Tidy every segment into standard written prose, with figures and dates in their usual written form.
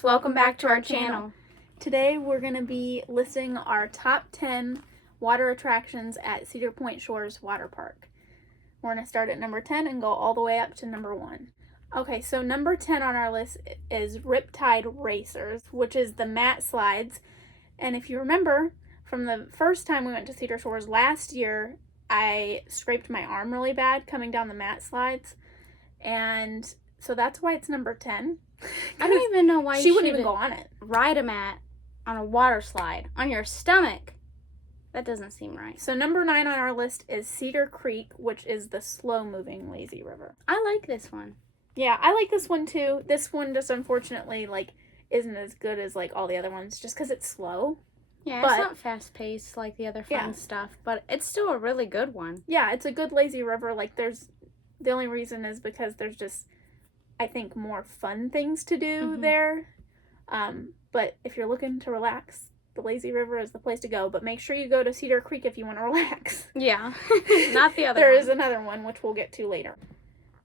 guys, welcome back to our channel. Today we're going to be listing our top 10 water attractions at Cedar Point Shores Water Park. We're going to start at number 10 and go all the way up to number 1. Okay, so number 10 on our list is Riptide Racers, which is the mat slides. And if you remember from the first time we went to Cedar Shores last year, I scraped my arm really bad coming down the mat slides. And so that's why it's number 10. I don't even know why she wouldn't even go on it. Ride a mat on a water slide on your stomach. That doesn't seem right. So number 9 on our list is Cedar Creek, which is the slow-moving lazy river. I like this one. Yeah, I like this one too. This one just unfortunately isn't as good as all the other ones just because it's slow. Yeah, it's not fast-paced like the other fun stuff, but it's still a really good one. Yeah, it's a good lazy river. The only reason is because there's just, I think, more fun things to do there. But if you're looking to relax, the lazy river is the place to go. But make sure you go to Cedar Creek if you want to relax. Yeah, not the other There one. is another one, which we'll get to later.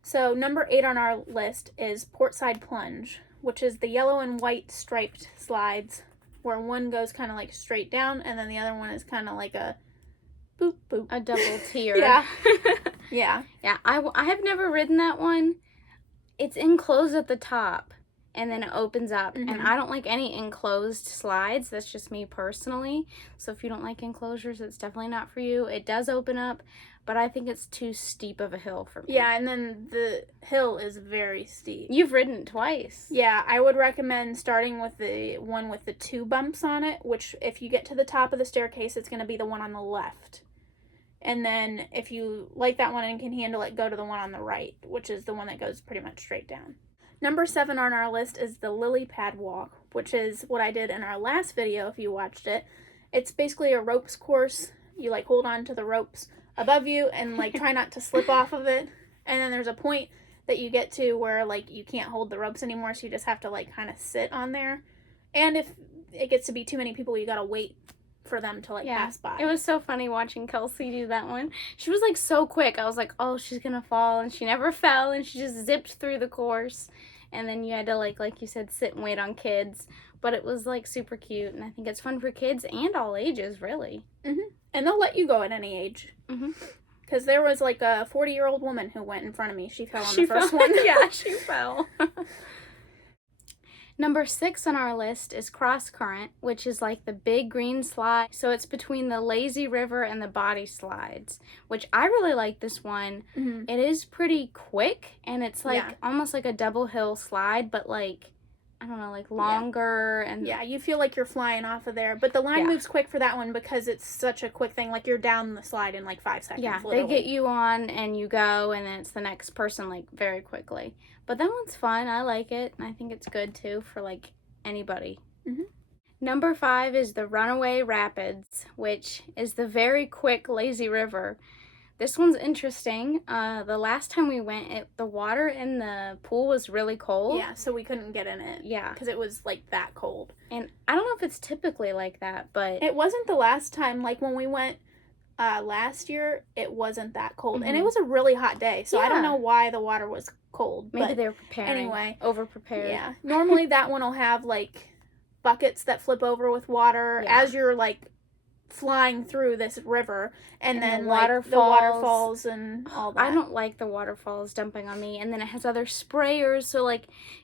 So number 8 on our list is Portside Plunge, which is the yellow and white striped slides, where one goes kind of straight down, and then the other one is kind of like a boop, boop. A double tier. Yeah. Yeah. Yeah, I have never ridden that one. It's enclosed at the top, and then it opens up. And I don't like any enclosed slides. That's just me personally. So if you don't like enclosures, it's definitely not for you. It does open up, but I think it's too steep of a hill for me. Yeah, and then the hill is very steep. You've ridden it twice. Yeah, I would recommend starting with the one with the 2 bumps on it, which if you get to the top of the staircase, it's going to be the one on the left. And then if you like that one and can handle it, go to the one on the right, which is the one that goes pretty much straight down. Number 7 on our list is the Lily Pad Walk, which is what I did in our last video if you watched it. It's basically a ropes course. You hold on to the ropes above you and try not to slip off of it. And then there's a point that you get to where you can't hold the ropes anymore, so you just have to kind of sit on there. And if it gets to be too many people, you gotta wait for them to pass by. It was so funny watching Kelsie do that one. She was so quick. I was like, oh, she's gonna fall, and she never fell, and she just zipped through the course. And then you had to like you said, sit and wait on kids. But it was super cute, and I think it's fun for kids and all ages, really. And they'll let you go at any age. Because there was a 40-year-old woman who went in front of me. She fell on the first one. Yeah, she fell. Number 6 on our list is Cross Current, which is the big green slide. So it's between the lazy river and the body slides, which I really like this one. It is pretty quick, and it's almost like a double hill slide, but I don't know, longer. And yeah, you feel like you're flying off of there. But the line moves quick for that one because it's such a quick thing. You're down the slide in 5 seconds. Yeah, literally. They get you on and you go, and then it's the next person very quickly. But that one's fun. I like it, and I think it's good too for anybody. Number 5 is the Runaway Rapids, which is the very quick lazy river. This one's interesting. The last time we went, the water in the pool was really cold. Yeah, so we couldn't get in it. Yeah. Because it was that cold. And I don't know if it's typically like that, but... It wasn't the last time. When we went last year, it wasn't that cold. And it was a really hot day, so I don't know why the water was cold. Maybe they were preparing. Anyway. Over-prepared. Yeah. Normally that one will have, buckets that flip over with water as you're, flying through this river, and then the waterfalls and all that. I don't like the waterfalls dumping on me, and then it has other sprayers, so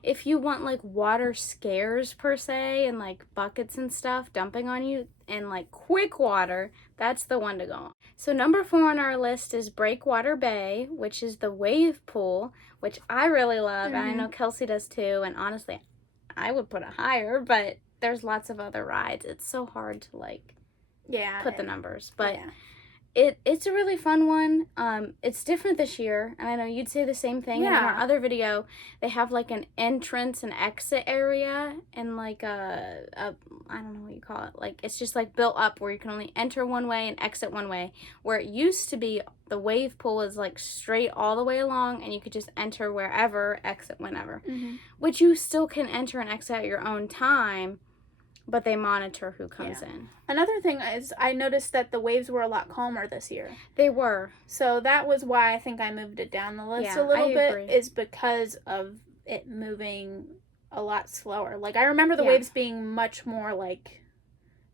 if you want water scares per se, and buckets and stuff dumping on you, and quick water, that's the one to go on. So number 4 on our list is Breakwater Bay, which is the wave pool, which I really love, and I know Kelsie does too, and honestly I would put it higher, but there's lots of other rides. It's so hard to put the numbers, but it's a really fun one. It's different this year, and I know you'd say the same thing. In our other video, they have an entrance and exit area, and a I don't know what you call it, it's just built up where you can only enter one way and exit one way, where it used to be the wave pool is straight all the way along, and you could just enter wherever, exit whenever, which you still can enter and exit at your own time. But they monitor who comes in. Another thing is I noticed that the waves were a lot calmer this year. They were. So that was why I think I moved it down the list a little bit, is because of it moving a lot slower. Like, I remember the waves being much more, like,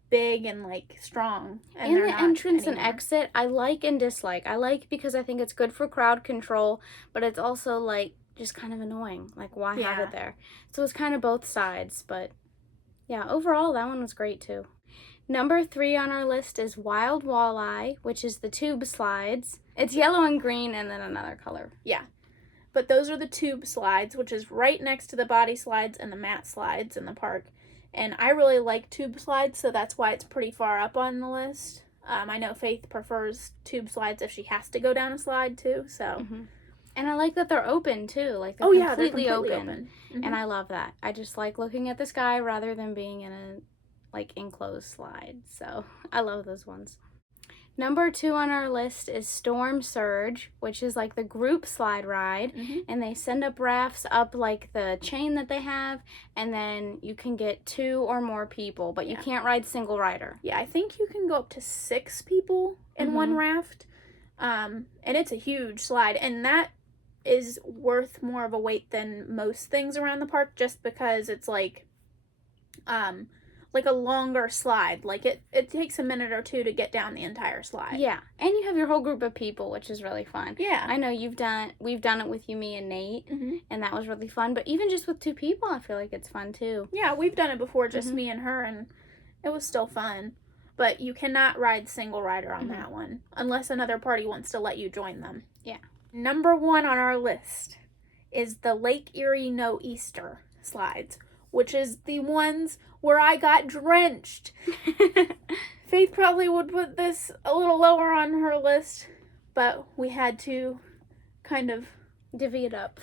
big and, like, strong. And the entrance and exit, I like and dislike. I like because I think it's good for crowd control, but it's also, like, just kind of annoying. Like, why have it there? So it's kind of both sides, but yeah, overall, that one was great, too. Number 3 on our list is Wild Walleye, which is the tube slides. It's yellow and green and then another color. Yeah. But those are the tube slides, which is right next to the body slides and the mat slides in the park. And I really like tube slides, so that's why it's pretty far up on the list. I know Faith prefers tube slides if she has to go down a slide, too, so... And I like that they're open, too. Like, they're completely open. And I love that. I just like looking at the sky rather than being in a, like, enclosed slide. So, I love those ones. Number 2 on our list is Storm Surge, which is, like, the group slide ride. And they send up rafts up, like, the chain that they have. And then you can get 2 or more people. But you can't ride single rider. Yeah, I think you can go up to 6 people in one raft. And it's a huge slide. And that is worth more of a weight than most things around the park, just because it's like a longer slide. Like it takes a minute or two to get down the entire slide. Yeah, and you have your whole group of people, which is really fun. Yeah, I know we've done it with you, me, and Nate, and that was really fun. But even just with 2 people, I feel like it's fun too. Yeah, we've done it before, just me and her, and it was still fun. But you cannot ride single rider on that one unless another party wants to let you join them. Yeah. Number 1 on our list is the Lake Erie No Easter slides, which is the ones where I got drenched. Faith probably would put this a little lower on her list, but we had to kind of divvy it up.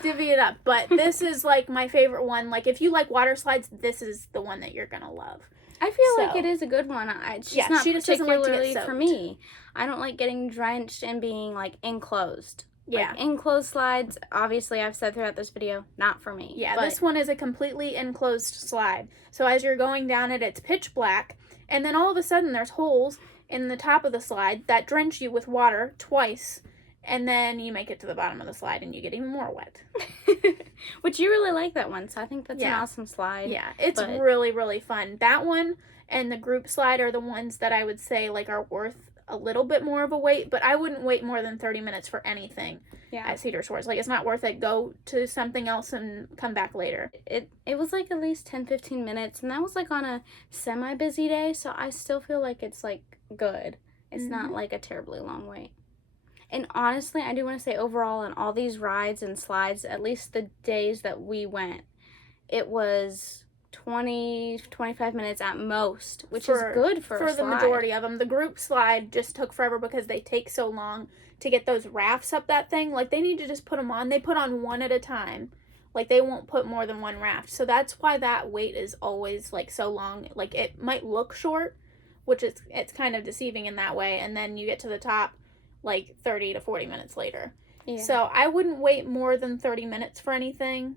But this is like my favorite one. Like, if you like water slides, this is the one that you're gonna love. I feel like it is a good one. It's just not she just doesn't like to particularly get soaked. for me. I don't like getting drenched and being, like, enclosed. Yeah. Like, enclosed slides, obviously, I've said throughout this video, not for me. Yeah, this one is a completely enclosed slide. So as you're going down it, it's pitch black, and then all of a sudden there's holes in the top of the slide that drench you with water twice, and then you make it to the bottom of the slide and you get even more wet. Which you really like that one, so I think that's an awesome slide. Yeah, it's really, really fun. That one and the group slide are the ones that I would say, like, are worth a little bit more of a wait, but I wouldn't wait more than 30 minutes for anything at Cedar Shores. Like, it's not worth it. Go to something else and come back later. It was like at least 10-15 minutes, and that was like on a semi-busy day, so I still feel like it's like good. It's not like a terribly long wait. And honestly, I do want to say overall on all these rides and slides, at least the days that we went, it was 20-25 minutes at most, which is good for a slide. The majority of them. The group slide just took forever because they take so long to get those rafts up that thing. Like, they need to just put them on. They put on one at a time. Like, they won't put more than one raft. So that's why that wait is always, like, so long. Like, it might look short, which it's kind of deceiving in that way. And then you get to the top, like, 30 to 40 minutes later. Yeah. So I wouldn't wait more than 30 minutes for anything,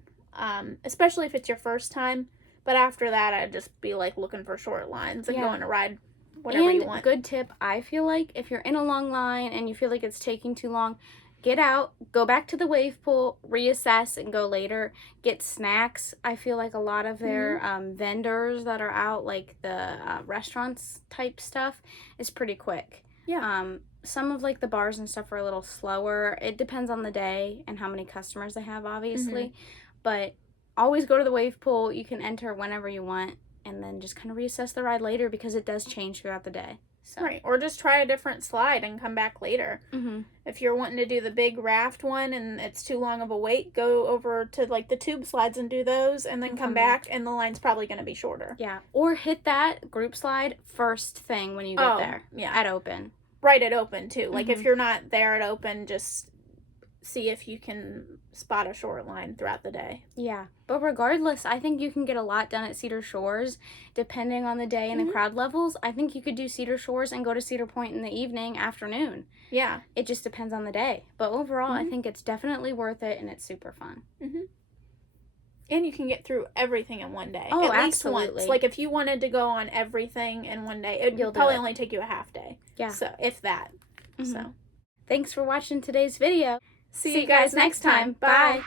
especially if it's your first time. But after that, I'd just be, like, looking for short lines and going to ride whatever you want. Good tip, I feel like if you're in a long line and you feel like it's taking too long, get out, go back to the wave pool, reassess, and go later. Get snacks. I feel like a lot of their vendors that are out, like the restaurants type stuff, is pretty quick. Yeah. Some of, like, the bars and stuff are a little slower. It depends on the day and how many customers they have, obviously. But always go to the wave pool. You can enter whenever you want, and then just kind of reassess the ride later because it does change throughout the day. So. Right, or just try a different slide and come back later. If you're wanting to do the big raft one and it's too long of a wait, go over to, like, the tube slides and do those, and then come back, and the line's probably going to be shorter. Yeah, or hit that group slide first thing when you get there. Yeah, at open. Right at open, too. Like, if you're not there at open, just see if you can spot a short line throughout the day. Yeah, but regardless, I think you can get a lot done at Cedar Shores depending on the day and the crowd levels. I think you could do Cedar Shores and go to Cedar Point in the evening, afternoon. Yeah. It just depends on the day. But overall, I think it's definitely worth it, and it's super fun. And you can get through everything in one day. Oh, at least absolutely. once. Like, if you wanted to go on everything in one day, it would probably only take you a half day. Yeah. So, if that. So. Thanks for watching today's video. See you guys next time. Bye.